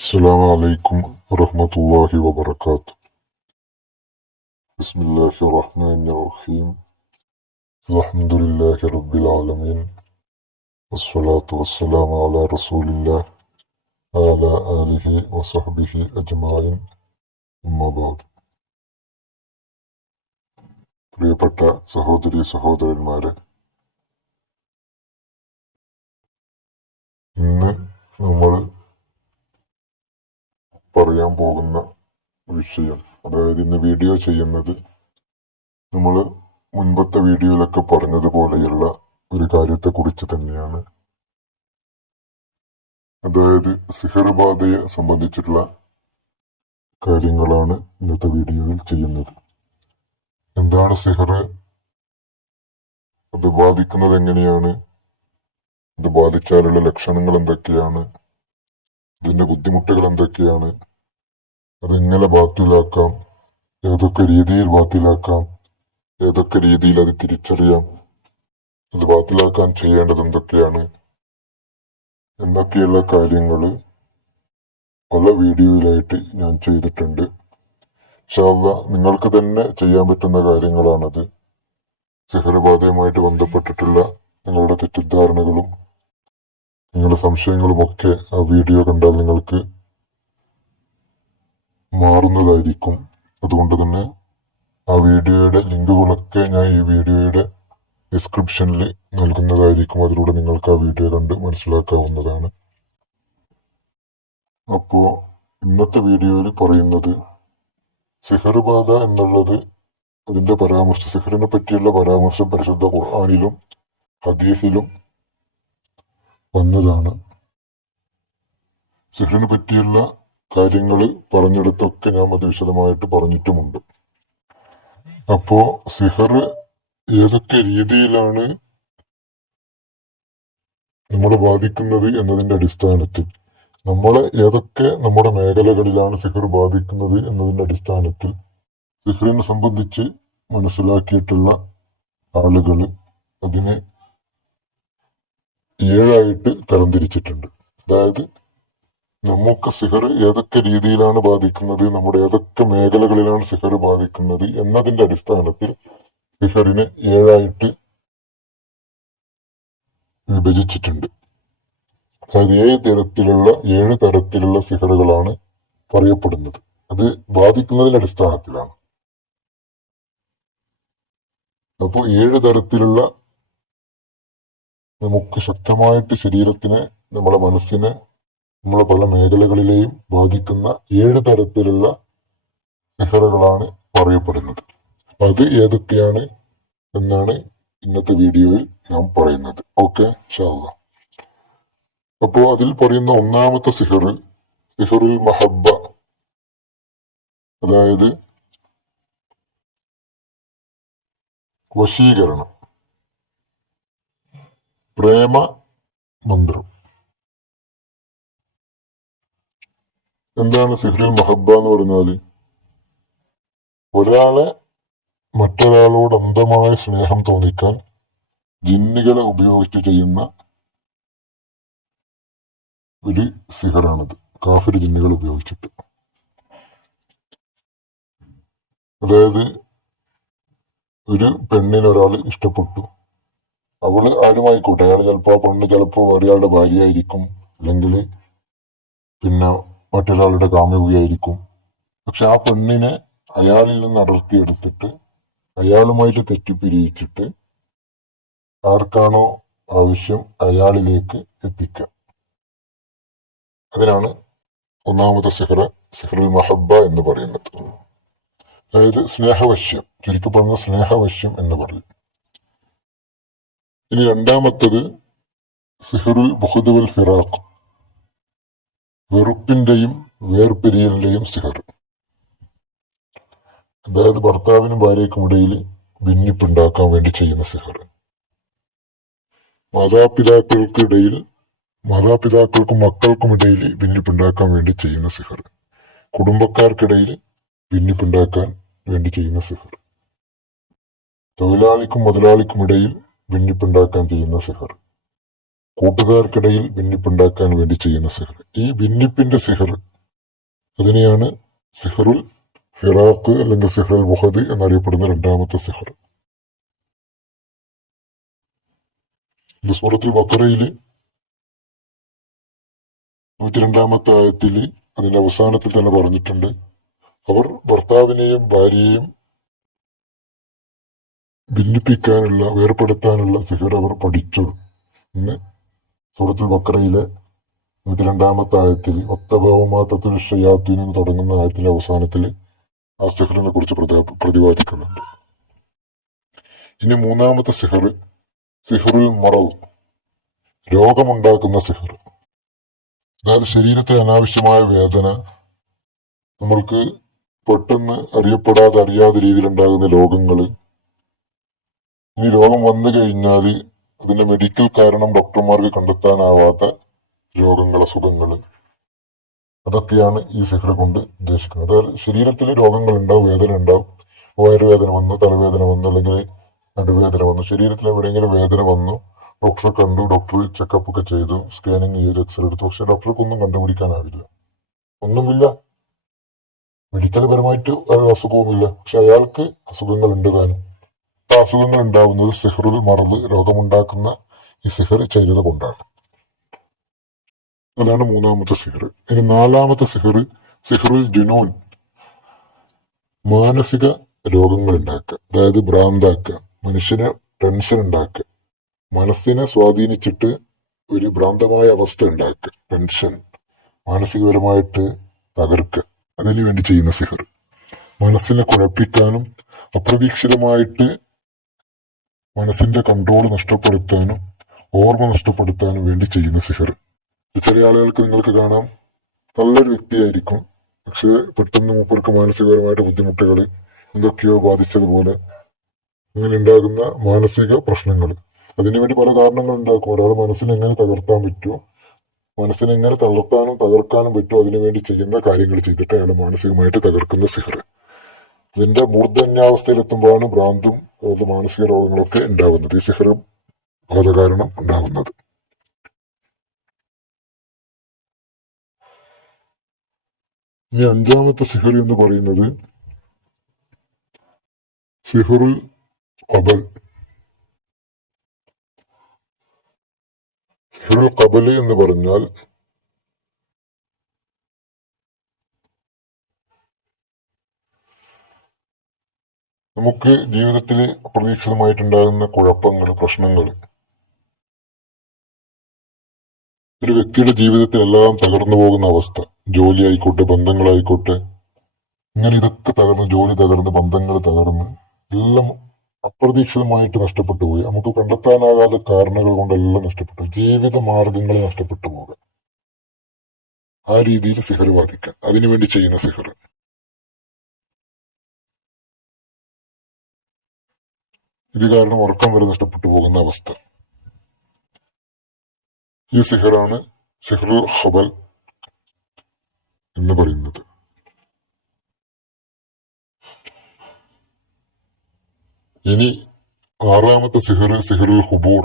السلام عليكم ورحمة الله وبركاته. بسم الله الرحمن الرحيم. الحمد لله رب العالمين، والصلاة والسلام على رسول الله وعلى آله وصحبه أجمعين. أما بعد. പ്രിയപ്പെട്ട സഹോദരി സഹോദരന്മാരെ, ഇന്ന് നമ്മൾ പറയാൻ പോകുന്ന വിഷയം, അതായത് ഇന്ന് വീഡിയോ ചെയ്യുന്നത് നമ്മൾ മുൻപത്തെ വീഡിയോയിലൊക്കെ പറഞ്ഞതുപോലെയുള്ള ഒരു കാര്യത്തെക്കുറിച്ച് തന്നെയാണ്. അതായത് സിഹർ ബാധയെ സംബന്ധിച്ചിട്ടുള്ള കാര്യങ്ങളാണ് ഇന്നത്തെ വീഡിയോയിൽ ചെയ്യുന്നത്. എന്താണ് സിഹർ, അത് ബാധിക്കുന്നത് എങ്ങനെയാണ്, അത് ബാധിച്ചാലുള്ള ലക്ഷണങ്ങൾ എന്തൊക്കെയാണ്, ഇതിന്റെ ബുദ്ധിമുട്ടുകൾ എന്തൊക്കെയാണ്, അതെങ്ങനെ ബാത്തിലാക്കാം, ഏതൊക്കെ രീതിയിൽ ബാത്തിലാക്കാം, ഏതൊക്കെ രീതിയിൽ അത് തിരിച്ചറിയാം, അത് ബാത്തിലാക്കാൻ ചെയ്യേണ്ടത് എന്തൊക്കെയാണ് എന്നൊക്കെയുള്ള കാര്യങ്ങൾ പല വീഡിയോയിലായിട്ട് ഞാൻ ചെയ്തിട്ടുണ്ട്. ഇൻഷാ അല്ലാഹ് നിങ്ങൾക്ക് തന്നെ ചെയ്യാൻ പറ്റുന്ന കാര്യങ്ങളാണത്. സിഹ്റുബാധയുമായിട്ട് ബന്ധപ്പെട്ടിട്ടുള്ള നിങ്ങളുടെ തെറ്റിദ്ധാരണകളും നിങ്ങളുടെ സംശയങ്ങളുമൊക്കെ ആ വീഡിയോ കണ്ടാൽ നിങ്ങൾക്ക് മാറുന്നതായിരിക്കും. അതുകൊണ്ട് തന്നെ ആ വീഡിയോയുടെ ലിങ്കുകളൊക്കെ ഞാൻ ഈ വീഡിയോയുടെ ഡിസ്ക്രിപ്ഷനിൽ നൽകുന്നതായിരിക്കും. അതിലൂടെ നിങ്ങൾക്ക് ആ വീഡിയോ കണ്ട് മനസ്സിലാക്കാവുന്നതാണ്. അപ്പോൾ ഇന്നത്തെ വീഡിയോയിൽ പറയുന്നത് സിഹർ ബാധ എന്നുള്ളത്, അതിന്റെ പരാമർശം, സിഹറിനെ പറ്റിയുള്ള പരാമർശം പരിശുദ്ധ ഖുർആനിലും ഹദീസിലും വന്നതാണ്. സിഹറിനെ പറ്റിയുള്ള കാര്യങ്ങൾ പറഞ്ഞെടുത്തൊക്കെ ഞാൻ അത് വിശദമായിട്ട് പറഞ്ഞിട്ടുമുണ്ട്. അപ്പോ സിഹർ ഏതൊക്കെ രീതിയിലാണ് നമ്മളെ ബാധിക്കുന്നത് എന്നതിന്റെ അടിസ്ഥാനത്തിൽ, നമ്മളെ ഏതൊക്കെ നമ്മുടെ മേഖലകളിലാണ് സിഹർ ബാധിക്കുന്നത് എന്നതിന്റെ അടിസ്ഥാനത്തിൽ സിഹറിനെ സംബന്ധിച്ച് മനസ്സിലാക്കിയിട്ടുള്ള ആളുകൾ അതിനെ 7 തരംതിരിച്ചിട്ടുണ്ട്. അതായത് നമുക്ക് സിഹർ ഏതൊക്കെ രീതിയിലാണ് ബാധിക്കുന്നത്, നമ്മുടെ ഏതൊക്കെ മേഖലകളിലാണ് സിഹർ ബാധിക്കുന്നത് എന്നതിന്റെ അടിസ്ഥാനത്തിൽ സിഹറിനെ 7 വിഭജിച്ചിട്ടുണ്ട്. അതായത് 7 തരത്തിലുള്ള സിഹറുകളാണ് പറയപ്പെടുന്നത്. അത് ബാധിക്കുന്നതിന്റെ അടിസ്ഥാനത്തിലാണ്. അപ്പോൾ 7 തരത്തിലുള്ള നമുക്ക് ശക്തമായിട്ട് ശരീരത്തിനെ, നമ്മളെ മനസ്സിനെ, നമ്മളെ പല മേഖലകളിലെയും ബാധിക്കുന്ന 7 തരത്തിലുള്ള സിഹറുകളാണ് പറയപ്പെടുന്നത്. അത് ഏതൊക്കെയാണ് എന്നാണ് ഇന്നത്തെ വീഡിയോയിൽ നാം പറയുന്നത്. ഓക്കെ, ഇൻഷാ അല്ലാഹ്. അപ്പോ അതിൽ പറയുന്ന ഒന്നാമത്തെ സിഹർ, സിഹറുൽ മഹബ്ബ, അതായത് വശീകരണം, പ്രേമ മന്ത്രം. എന്താണ് സിഹ്റുൽ മഹബ്ബ എന്ന് പറഞ്ഞാല്? ഒരാളെ മറ്റൊരാളോട് അന്ധമായ സ്നേഹം തോന്നിക്കാൻ ജിന്നുകളെ ഉപയോഗിച്ച് ചെയ്യുന്ന ഒരു സിഹറാണിത്. കാഫിർ ജിന്നുകൾ ഉപയോഗിച്ചിട്ട്. അതായത് ഒരു പെണ്ണിനെ ഒരാൾ ഇഷ്ടപ്പെട്ടു, അവള് ആരുമായിക്കോട്ടെ, അയാൾ ചിലപ്പോ ആ പെണ്ണ് ചിലപ്പോ ഒരാളുടെ ഭാര്യയായിരിക്കും, അല്ലെങ്കിൽ പിന്നെ മറ്റൊരാളുടെ കാമുകിയായിരിക്കും. പക്ഷെ ആ പെണ്ണിനെ അയാളിൽ നിന്ന് അടർത്തിയെടുത്തിട്ട് അയാളുമായിട്ട് തെറ്റിപ്പിരിയിച്ചിട്ട് ആർക്കാണോ ആവശ്യം അയാളിലേക്ക് എത്തിക്കുക. അതിനാണ് ഒന്നാമത്തെ സിഹർ, സിഹറുൽ മഹബ്ബ എന്ന് പറയുന്നത്. അതായത് സ്നേഹവശ്യം, ചുരുക്കി പറഞ്ഞ സ്നേഹവശ്യം എന്ന് പറയും. ഇനി രണ്ടാമത്തത് സിഹറുൽ ബുഖ്ദ് വൽ ഫിറാഖ്, വെറുപ്പിന്റെയും വേർപിരിയലിന്റെയും സിഹർ. അതായത് ഭർത്താവിനും ഭാര്യയ്ക്കും ഇടയിൽ ഭിന്നിപ്പുണ്ടാക്കാൻ വേണ്ടി ചെയ്യുന്ന സിഹർ. മാതാപിതാക്കൾക്കും മക്കൾക്കും ഇടയിൽ ഭിന്നിപ്പുണ്ടാക്കാൻ വേണ്ടി ചെയ്യുന്ന സിഹർ. കുടുംബക്കാർക്കിടയിൽ ഭിന്നിപ്പുണ്ടാക്കാൻ വേണ്ടി ചെയ്യുന്ന സിഹർ. തൊഴിലാളിക്കും മുതലാളിക്കും ഇടയിൽ ഭിന്നിപ്പുണ്ടാക്കാൻ ചെയ്യുന്ന സിഹർ. കൂട്ടുകാർക്കിടയിൽ ഭിന്നിപ്പുണ്ടാക്കാൻ വേണ്ടി ചെയ്യുന്ന സിഹർ. ഈ ഭിന്നിപ്പിന്റെ സിഹർ അതിനെയാണ് സിഹറുൽ ഫിറാഖ് അല്ലെങ്കിൽ സിഹറുൽ വഹദ് എന്നറിയപ്പെടുന്ന രണ്ടാമത്തെ സിഹർ. ഇത് സൂറത്തുൽ ബഖറയിൽ 102-ാമത്തെ ആയത്തിൽ അതിന്റെ അവസാനത്തിൽ തന്നെ പറഞ്ഞിട്ടുണ്ട്, അവർ ഭർത്താവിനെയും ഭാര്യയെയും ഭിന്നിപ്പിക്കാനുള്ള വേർപെടുത്താനുള്ള സിഹർ അവർ പഠിച്ചു എന്ന് സൂറത്തുൽ ബഖറയിലെ 102-ാമത്തെ ആയത്തിൽ ഒത്തബാവുമാത്തത്തിൽ ഷയാത്തീൻ എന്ന് തുടങ്ങുന്ന ആയത്തിന്റെ അവസാനത്തിൽ ആ സിഹറിനെ കുറിച്ച് പ്രതിപാദിക്കുന്നുണ്ട്. ഇനി മൂന്നാമത്തെ സിഹർ സിഹറുൽ മറദ്, രോഗമുണ്ടാക്കുന്ന സിഹർ. അതായത് ശരീരത്തിൽ അനാവശ്യമായ വേദന, നമ്മൾക്ക് പെട്ടെന്ന് അറിയാത്ത രീതിയിലുണ്ടാകുന്ന രോഗങ്ങൾ. ഇനി രോഗം വന്നു കഴിഞ്ഞാൽ അതിന്റെ മെഡിക്കൽ കാരണം ഡോക്ടർമാർക്ക് കണ്ടെത്താനാവാത്ത രോഗങ്ങൾ, അസുഖങ്ങൾ, അതൊക്കെയാണ് ഈ സിഹർ കൊണ്ട് ഉദ്ദേശിക്കുന്നത്. അതായത് ശരീരത്തിൽ രോഗങ്ങൾ ഉണ്ടാവും, വേദന ഉണ്ടാവും. വയറുവേദന വന്നു, തലവേദന വന്നു, അല്ലെങ്കിൽ നടുവേദന വന്നു, ശരീരത്തിൽ എവിടെയെങ്കിലും വേദന വന്നു, ഡോക്ടറെ കണ്ടു, ഡോക്ടർ ചെക്കപ്പ് ഒക്കെ ചെയ്തു, സ്കാനിങ് ചെയ്തു, എക്സ്റേ എടുത്തു. പക്ഷെ ഡോക്ടർക്കൊന്നും കണ്ടുപിടിക്കാനാവില്ല, ഒന്നുമില്ല, മെഡിക്കൽ പരമായിട്ട് അസുഖവുമില്ല. പക്ഷെ അയാൾക്ക് അസുഖങ്ങൾ ഉണ്ട് താനും. ആ അസുഖങ്ങൾ ഉണ്ടാവുന്നത് സിഹറുൽ മറദ്, രോഗമുണ്ടാക്കുന്ന ഈ സിഹർ ചെയ്തത് കൊണ്ടാണ്. അതാണ് മൂന്നാമത്തെ സിഹർ. ഇനി നാലാമത്തെ സിഹർ സിഹറുൽ ജുനൂൻ, മാനസിക രോഗങ്ങൾ ഉണ്ടാക്കുക. അതായത് ഭ്രാന്താക്കുക, മനുഷ്യന് ടെൻഷൻ ഉണ്ടാക്കുക, മനസ്സിനെ സ്വാധീനിച്ചിട്ട് ഒരു ഭ്രാന്തമായ അവസ്ഥ ഉണ്ടാക്കുക, ടെൻഷൻ, മാനസികപരമായിട്ട് തകർക്കുക. അതിനു വേണ്ടി ചെയ്യുന്ന സിഹർ. മനസ്സിനെ കുഴപ്പിക്കാനും അപ്രതീക്ഷിതമായിട്ട് മനസ്സിന്റെ കൺട്രോൾ നഷ്ടപ്പെടുത്താനും ഓർമ്മ നഷ്ടപ്പെടുത്താനും വേണ്ടി ചെയ്യുന്ന സിഹർ. ചില ആളുകൾക്ക് നിങ്ങൾക്ക് കാണാം, നല്ലൊരു വ്യക്തിയായിരിക്കും, പക്ഷെ പെട്ടെന്ന് മൂപ്പർക്ക് മാനസികപരമായിട്ട് ബുദ്ധിമുട്ടുകൾ എന്തൊക്കെയോ ബാധിച്ചതുപോലെ ഇങ്ങനെ ഉണ്ടാകുന്ന മാനസിക പ്രശ്നങ്ങൾ. അതിനുവേണ്ടി പല കാരണങ്ങൾ ഉണ്ടാക്കും. ഒരാൾ മനസ്സിനെ എങ്ങനെ തകർത്താൻ പറ്റുമോ, മനസ്സിനെ എങ്ങനെ തളർത്താനും തകർക്കാനും പറ്റുമോ, അതിനുവേണ്ടി ചെയ്യുന്ന കാര്യങ്ങൾ ചെയ്തിട്ട് അയാൾ മാനസികമായിട്ട് തകർക്കുന്ന സിഹർ. ഇതിന്റെ മൂർധന്യാവസ്ഥയിലെത്തുമ്പോഴാണ് ഭ്രാന്തും മാനസിക രോഗങ്ങളൊക്കെ ഉണ്ടാകുന്നത്, ഈ സിഹർ ബാധ കാരണം ഉണ്ടാകുന്നത്. ഇനി അഞ്ചാമത്തെ സിഹർ എന്ന് പറയുന്നത് സിഹറുൽ ഖബൽ. സിഹറുൽ ഖബൽ എന്ന് പറഞ്ഞാൽ നമുക്ക് ജീവിതത്തിൽ അപ്രതീക്ഷിതമായിട്ടുണ്ടാകുന്ന കുഴപ്പങ്ങൾ, പ്രശ്നങ്ങൾ, ഒരു വ്യക്തിയുടെ ജീവിതത്തിൽ എല്ലാം തകർന്നു പോകുന്ന അവസ്ഥ, ജോലി ആയിക്കോട്ടെ, ബന്ധങ്ങളായിക്കോട്ടെ, ഇങ്ങനെ ഇതൊക്കെ തകർന്ന്, ജോലി തകർന്ന്, ബന്ധങ്ങൾ തകർന്ന്, എല്ലാം അപ്രതീക്ഷിതമായിട്ട് നഷ്ടപ്പെട്ടു പോയി. നമുക്ക് കണ്ടെത്താനാകാത്ത കാരണങ്ങൾ കൊണ്ടെല്ലാം നഷ്ടപ്പെട്ടു, ജീവിത മാർഗങ്ങൾ നഷ്ടപ്പെട്ടു പോകുക. ആ രീതിയിൽ സിഹർ ബാധിക്കാം, അതിനുവേണ്ടി ചെയ്യുന്ന സിഹർ. ഇത് കാരണം ഉറക്കം വരെ നഷ്ടപ്പെട്ടു പോകുന്ന അവസ്ഥ. ഈ സിഹറാണ് സിഹറുൽ ഖബൽ എന്ന് പറയുന്നത്. ഇനി ആറാമത്തെ സിഹർ സിഹറുൽ ഹുബൂർ,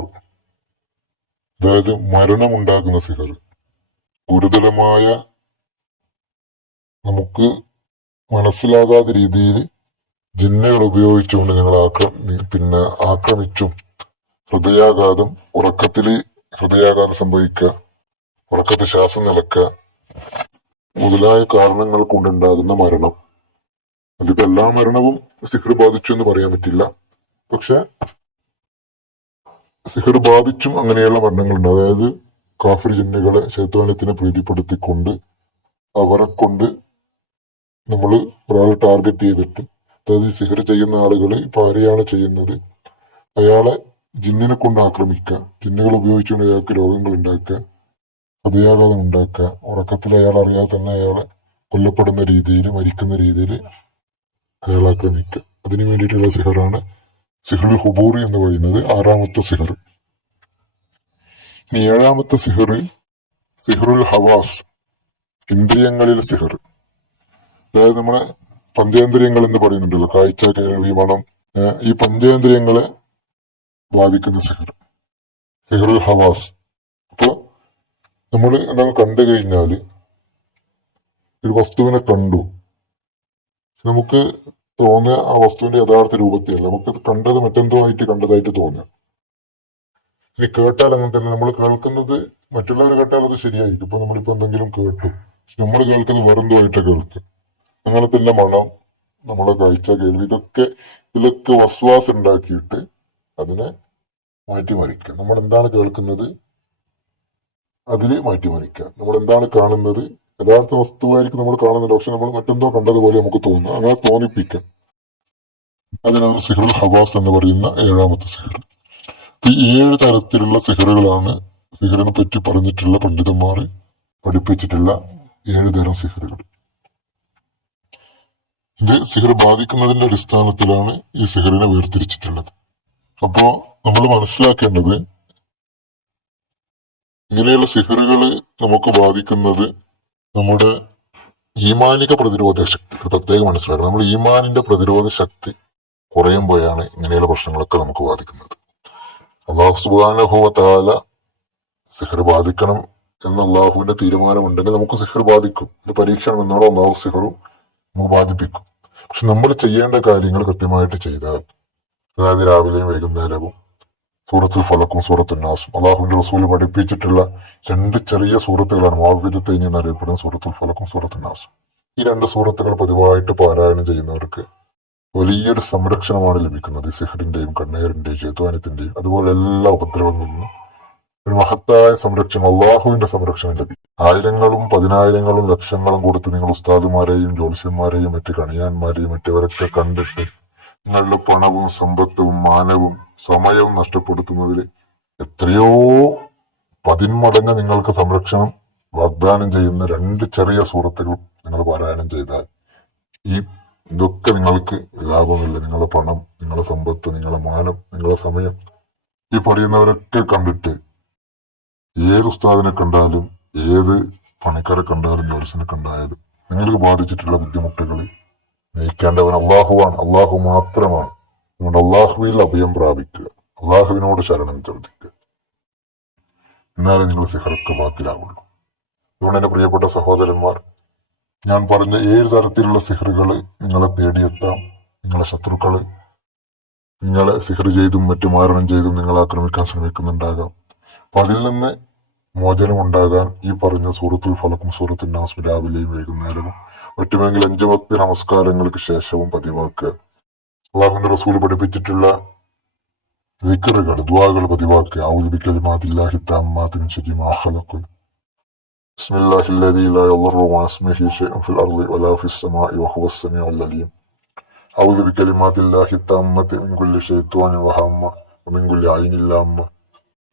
അതായത് മരണമുണ്ടാക്കുന്ന സിഹർ. ഗുരുതരമായ, നമുക്ക് മനസ്സിലാകാത്ത രീതിയിൽ ജിന്നുകൾ ഉപയോഗിച്ചുകൊണ്ട് ഞങ്ങൾ ആക്രമിച്ചും, ഹൃദയാഘാതം, ഹൃദയാഘാതം സംഭവിക്കുക, ഉറക്കത്തിൽ ശ്വാസം നിലക്കുക മുതലായ കാരണങ്ങൾ കൊണ്ടുണ്ടാകുന്ന മരണം. അതിപ്പോ എല്ലാ മരണവും സിഹർ ബാധിച്ചു എന്ന് പറയാൻ പറ്റില്ല, പക്ഷെ സിഹർ ബാധിച്ചും അങ്ങനെയുള്ള മരണങ്ങളുണ്ട്. അതായത് കാഫിർ ജിന്നുകളെ ശൈത്വാനത്തിനെ പ്രീതിപ്പെടുത്തിക്കൊണ്ട് അവരെ കൊണ്ട് നമ്മൾ ഒരാളെ ടാർഗറ്റ് ചെയ്തിട്ട്, അതായത് സിഹർ ചെയ്യുന്ന ആളുകൾ ഇപ്പൊ ആരെയാണ് ചെയ്യുന്നത്, അയാളെ ജിന്നിനെ കൊണ്ട് ആക്രമിക്കുക, ജിന്നുകൾ ഉപയോഗിച്ചുകൊണ്ട് അയാൾക്ക് രോഗങ്ങൾ ഉണ്ടാക്കുക, ഹൃദയാഘാതം ഉണ്ടാക്കുക, ഉറക്കത്തിൽ അയാൾ അറിയാതെ തന്നെ അയാളെ കൊല്ലപ്പെടുന്ന രീതിയിൽ, മരിക്കുന്ന രീതിയിൽ അയാൾ ആക്രമിക്കുക. അതിനു വേണ്ടിയിട്ടുള്ള സിഹറാണ് സിഹറുൽ ഹുബൂർ എന്ന് പറയുന്നത്, ആറാമത്തെ സിഹർ. ഇനി ഏഴാമത്തെ സിഹർ സിഹറുൽ ഹവാസ്, ഇന്ദ്രിയങ്ങളിൽ സിഹർ. അതായത് നമ്മളെ പഞ്ചേന്ദ്രിയങ്ങൾ എന്ന് പറയുന്നുണ്ടല്ലോ, കാഴ്ച, കേൾവി, മണം, ഈ പഞ്ചേന്ദ്രിയങ്ങളെ ബാധിക്കുന്ന സിഹർ, സിഹറുൽ ഹവാസ്. അപ്പൊ നമ്മൾ എന്താണ് കണ്ടു കഴിഞ്ഞാല് ഒരു വസ്തുവിനെ കണ്ടു, നമുക്ക് തോന്നുക ആ വസ്തുവിന്റെ യഥാർത്ഥ രൂപത്തിലല്ല, നമുക്കത് കണ്ടത് മറ്റെന്തോ ആയിട്ട് കണ്ടതായിട്ട് തോന്നുക. ഇനി കേട്ടാൽ അങ്ങനെ തന്നെ, നമ്മൾ കേൾക്കുന്നത് മറ്റുള്ളവർ കേട്ടാൽ അത് ശരിയായിരിക്കും. ഇപ്പൊ നമ്മളിപ്പോ എന്തെങ്കിലും കേട്ടു, പക്ഷെ നമ്മൾ കേൾക്കുന്നത് വേറെന്തോ ആയിട്ട് കേൾക്കും. അങ്ങനെ തന്നെ മണം, നമ്മളെ കാഴ്ച, കേൾവി, ഇതിലൊക്കെ വസ്വാസ് ഉണ്ടാക്കിയിട്ട് അതിനെ മാറ്റിമറിക്കുക. നമ്മൾ എന്താണ് കേൾക്കുന്നത് അതില് മാറ്റിമറിക്കുക. നമ്മൾ എന്താണ് കാണുന്നത്, യഥാർത്ഥ വസ്തുവായിരിക്കും നമ്മൾ കാണുന്നത്, പക്ഷെ നമ്മൾ മറ്റെന്തോ കണ്ടതുപോലെ നമുക്ക് തോന്നുക, അങ്ങനെ തോന്നിപ്പിക്കുക. അതിനാണ് സിഹറുൽ ഹവാസ് എന്ന് പറയുന്ന 7ാമത്തെ സിഹർ. ഈ 7 തരത്തിലുള്ള സിഹറുകളാണ് സിഹറിനെ പറ്റി പറഞ്ഞിട്ടുള്ള പണ്ഡിതന്മാർ പഠിപ്പിച്ചിട്ടുള്ള 7 തരം സിഹറുകൾ. ഇത് സിഹർ ബാധിക്കുന്നതിന്റെ അടിസ്ഥാനത്തിലാണ് ഈ സിഹറിനെ വേർതിരിച്ചിട്ടുള്ളത്. അപ്പോ നമ്മൾ മനസ്സിലാക്കേണ്ടത്, ഇങ്ങനെയുള്ള സിഹറുകൾ നമുക്ക് ബാധിക്കുന്നത് നമ്മുടെ ഈമാനിക പ്രതിരോധ ശക്തി പ്രത്യേകം മനസ്സിലാക്കണം. നമ്മൾ ഈമാനിന്റെ പ്രതിരോധ ശക്തി കുറയുമ്പോഴാണ് ഇങ്ങനെയുള്ള പ്രശ്നങ്ങളൊക്കെ നമുക്ക് ബാധിക്കുന്നത്. അല്ലാഹു സുബ്ഹാനഹു വ തആല സിഹർ ബാധിക്കണം എന്ന അള്ളാഹുവിന്റെ തീരുമാനമുണ്ടെങ്കിൽ നമുക്ക് സിഹർ ബാധിക്കും. ഇത് പരീക്ഷണം എന്നോട് അള്ളാഹു സിഹറും നമുക്ക് ബാധിപ്പിക്കും. പക്ഷെ നമ്മൾ ചെയ്യേണ്ട കാര്യങ്ങൾ കൃത്യമായിട്ട് ചെയ്താൽ, അതായത് രാവിലെയും വൈകുന്നേരവും സൂറത്തുൽ ഫലക്കും സൂറത്തുൽ നാസും, അള്ളാഹുവിന്റെ റസൂൽ പഠിപ്പിച്ചിട്ടുള്ള 2 ചെറിയ സൂറത്തുകളാണ് മുഅവ്വിദത്തൈനി എന്നറിയപ്പെടുന്ന സൂറത്തുൽ ഫലക്കും സൂറത്തുൽ നാസും. ഈ 2 സൂറത്തുകൾ പതിവായിട്ട് പാരായണം ചെയ്യുന്നവർക്ക് വലിയൊരു സംരക്ഷണമാണ് ലഭിക്കുന്നത്. സിഹറിന്റെയും കണ്ണേറിന്റെയും ശൈത്വാനത്തിന്റെയും അതുപോലെ എല്ലാ ഉപദ്രവങ്ങളിൽ നിന്നും ഒരു മഹത്തായ സംരക്ഷണം, അള്ളാഹുവിന്റെ സംരക്ഷണം ലഭിക്കും. ആയിരങ്ങളും 10,000ങ്ങളും ലക്ഷങ്ങളും കൊടുത്ത് നിങ്ങൾ ഉസ്താദുമാരെയും ജ്യോത്സ്യന്മാരെയും മറ്റ് കണിയാന്മാരെയും മറ്റവരൊക്കെ കണ്ടിട്ട് നിങ്ങളുടെ പണവും സമ്പത്തും മാനവും സമയവും നഷ്ടപ്പെടുത്തുന്നതിൽ എത്രയോ 10 മടങ്ങ് നിങ്ങൾക്ക് സംരക്ഷണം വാഗ്ദാനം ചെയ്യുന്ന 2 ചെറിയ സൂറത്തുകൾ നിങ്ങൾ പാരായണം ചെയ്താൽ ഇതൊക്കെ നിങ്ങൾക്ക് ലാഭമില്ല. നിങ്ങളുടെ പണം, നിങ്ങളുടെ സമ്പത്ത്, നിങ്ങളുടെ മാനം, നിങ്ങളുടെ സമയം, ഈ പറയുന്നവരൊക്കെ കണ്ടിട്ട് ഏത് ഉസ്താദിനെ കണ്ടാലും, ഏത് പണിക്കാരെ കണ്ടാലും, ജ്യോത്സ്യനെ കണ്ടായാലും നിങ്ങൾക്ക് ബാധിച്ചിട്ടുള്ള ബുദ്ധിമുട്ടുകൾ നയിക്കേണ്ടവൻ അള്ളാഹുവാണ്, അള്ളാഹു മാത്രമാണ്. അതുകൊണ്ട് അള്ളാഹുവിൽ അഭയം പ്രാപിക്കുക, അള്ളാഹുവിനോട് ശരണം ചോദിക്കുക, എന്നാലേ നിങ്ങൾ സിഹറൊക്കെ ബാത്തിലാവുള്ളൂ. അതുകൊണ്ട് എന്റെ പ്രിയപ്പെട്ട സഹോദരന്മാർ, ഞാൻ പറഞ്ഞ 7 തരത്തിലുള്ള സിഹറുകൾ നിങ്ങളെ തേടിയെത്താം. നിങ്ങളെ ശത്രുക്കള് നിങ്ങളെ സിഹർ ചെയ്തും മറ്റു മാരണം ചെയ്തും നിങ്ങളെ ആക്രമിക്കാൻ ശ്രമിക്കുന്നുണ്ടാകാം. അപ്പൊ അതിൽ നിന്ന് മോചനം ഉണ്ടാകാൻ ഈ പറഞ്ഞ സൂറത്തുൽ ഫലക്കും സൂറത്തുൽ നാസും രാവിലെയും വൈകുന്നേരവും പറ്റുമെങ്കിൽ 5 വക്ത് നമസ്കാരങ്ങൾക്ക് ശേഷവും പതിവാക്കുക. അള്ളാഹുവിന്റെ റസൂൽ പഠിപ്പിച്ചിട്ടുള്ള ദിക്റുകൾ, ദുആകൾ പതിവാക്കുക. ഔദു ബികലിമാതില്ലാഹി തമ്മാതി മിൻ ശർരി മാ ഖലഖ, ബിസ്മില്ലാഹില്ലദീ ലാ യദുറു മഅ ഇസ്മിഹി ശൈഉൻ ഫിൽ അർളി വലാ ഫിസ് സമാഇ വഹുവസ് സമീഉൽ അലീം. ഔദു ബികലിമാതില്ലാഹി തമ്മാതി മിൻ കുല്ലി ശൈത്വാനിൻ വഹമ്മ വമിൻ കുല്ലി ഐനിൻ ലാമ്മ.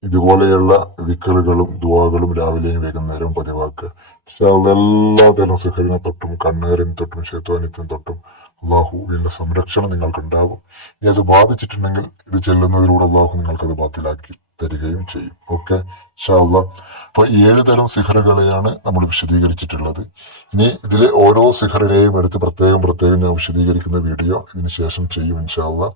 ഇതുപോലെയുള്ള ദിക്റുകളും ദുആകളും രാവിലെയും വൈകുന്നേരവും പതിവാക്കുക. എല്ലാ തരം സിഹറിനെ തൊട്ടും കണ്ണേറിനെ തൊട്ടും ശൈത്വാനിയത്തിനെ തൊട്ടും അള്ളാഹുവിന്റെ സംരക്ഷണം നിങ്ങൾക്കുണ്ടാകും. ഇനി അത് ബാധിച്ചിട്ടുണ്ടെങ്കിൽ ഇത് ചെല്ലുന്നതിലൂടെ അള്ളാഹു നിങ്ങൾക്കത് ബാത്തിലാക്കി തരികയും ചെയ്യും. ഓക്കെ, ഇൻഷാ അല്ലാഹ്. അപ്പൊ 7 തരം സിഹറുകളെയാണ് നമ്മൾ വിശദീകരിച്ചിട്ടുള്ളത്. ഇനി ഇതിലെ ഓരോ സിഹറിനെയും എടുത്ത് പ്രത്യേകം ഞാൻ വിശദീകരിക്കുന്ന വീഡിയോ ഇതിന് ശേഷം ചെയ്യും ഇൻഷാ അല്ലാഹ്.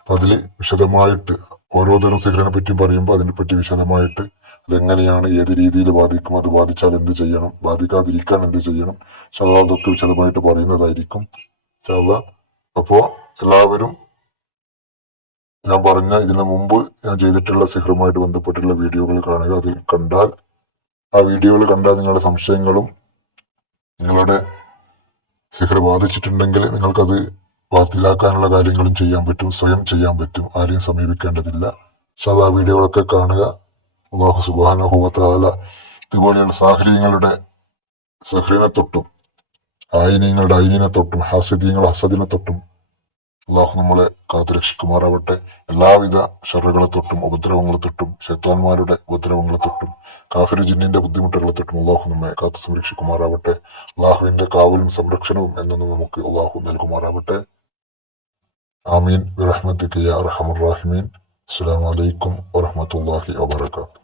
അപ്പൊ അതിൽ വിശദമായിട്ട് ഓരോ തരം സിഹറിനെ പറ്റി പറയുമ്പോൾ അതിനെപ്പറ്റി വിശദമായിട്ട് അതെങ്ങനെയാണ്, ഏത് രീതിയിൽ ബാധിക്കും, അത് ബാധിച്ചാൽ എന്ത് ചെയ്യണം, ബാധിക്കാതിരിക്കാൻ എന്ത് ചെയ്യണം, അതൊക്കെ വിശദമായിട്ട് പറയുന്നതായിരിക്കും. അപ്പോ എല്ലാവരും ഞാൻ പറഞ്ഞ ഇതിനു മുമ്പ് ഞാൻ ചെയ്തിട്ടുള്ള സിഹറുമായിട്ട് ബന്ധപ്പെട്ടുള്ള വീഡിയോകൾ കാണുക. അതിൽ കണ്ടാൽ ആ വീഡിയോകൾ കണ്ടാൽ നിങ്ങളുടെ സംശയങ്ങളും നിങ്ങളുടെ സിഹർ ബാധിച്ചിട്ടുണ്ടെങ്കിൽ നിങ്ങൾക്കത് ബാത്തിലാക്കാനുള്ള കാര്യങ്ങളും ചെയ്യാൻ പറ്റും, സ്വയം ചെയ്യാൻ പറ്റും, ആരെയും സമീപിക്കേണ്ടതില്ല. ആ വീഡിയോകളൊക്കെ കാണുക. അല്ലാഹു സുബ്ഹാനഹു വ തആല ഇതുപോലെയുള്ള സാഹചര്യങ്ങളുടെ സഹ്റിനെ തൊട്ടും ആയിനീങ്ങളുടെ ഐനിനെ തൊട്ടും ഹാസിദീങ്ങളുടെ ഹസദിനെ തൊട്ടും അള്ളാഹു നമ്മളെ കാത്തുരക്ഷിക്കുമാറാവട്ടെ. എല്ലാവിധ ഷറുകളെ തൊട്ടും ഉപദ്രവങ്ങളെ തൊട്ടും ശൈത്താന്മാരുടെ ഉപദ്രവങ്ങളെ തൊട്ടും കാഫിർ ജിന്നിന്റെ ബുദ്ധിമുട്ടുകളെ തൊട്ടും അള്ളാഹു നമ്മെ കാത്തു സംരക്ഷിക്കുമാറാവട്ടെ. അള്ളാഹുവിന്റെ കാവലും സംരക്ഷണവും എന്നൊന്നും നമുക്ക് അള്ളാഹു നൽകുമാറാവട്ടെ. ആമീൻ ബിറഹ്മതിക യാ അർഹമർ റഹീമീൻ. അസ്സലാമു അലൈക്കും വറഹ്മത്തുള്ളാഹി വബറകാതുഹു.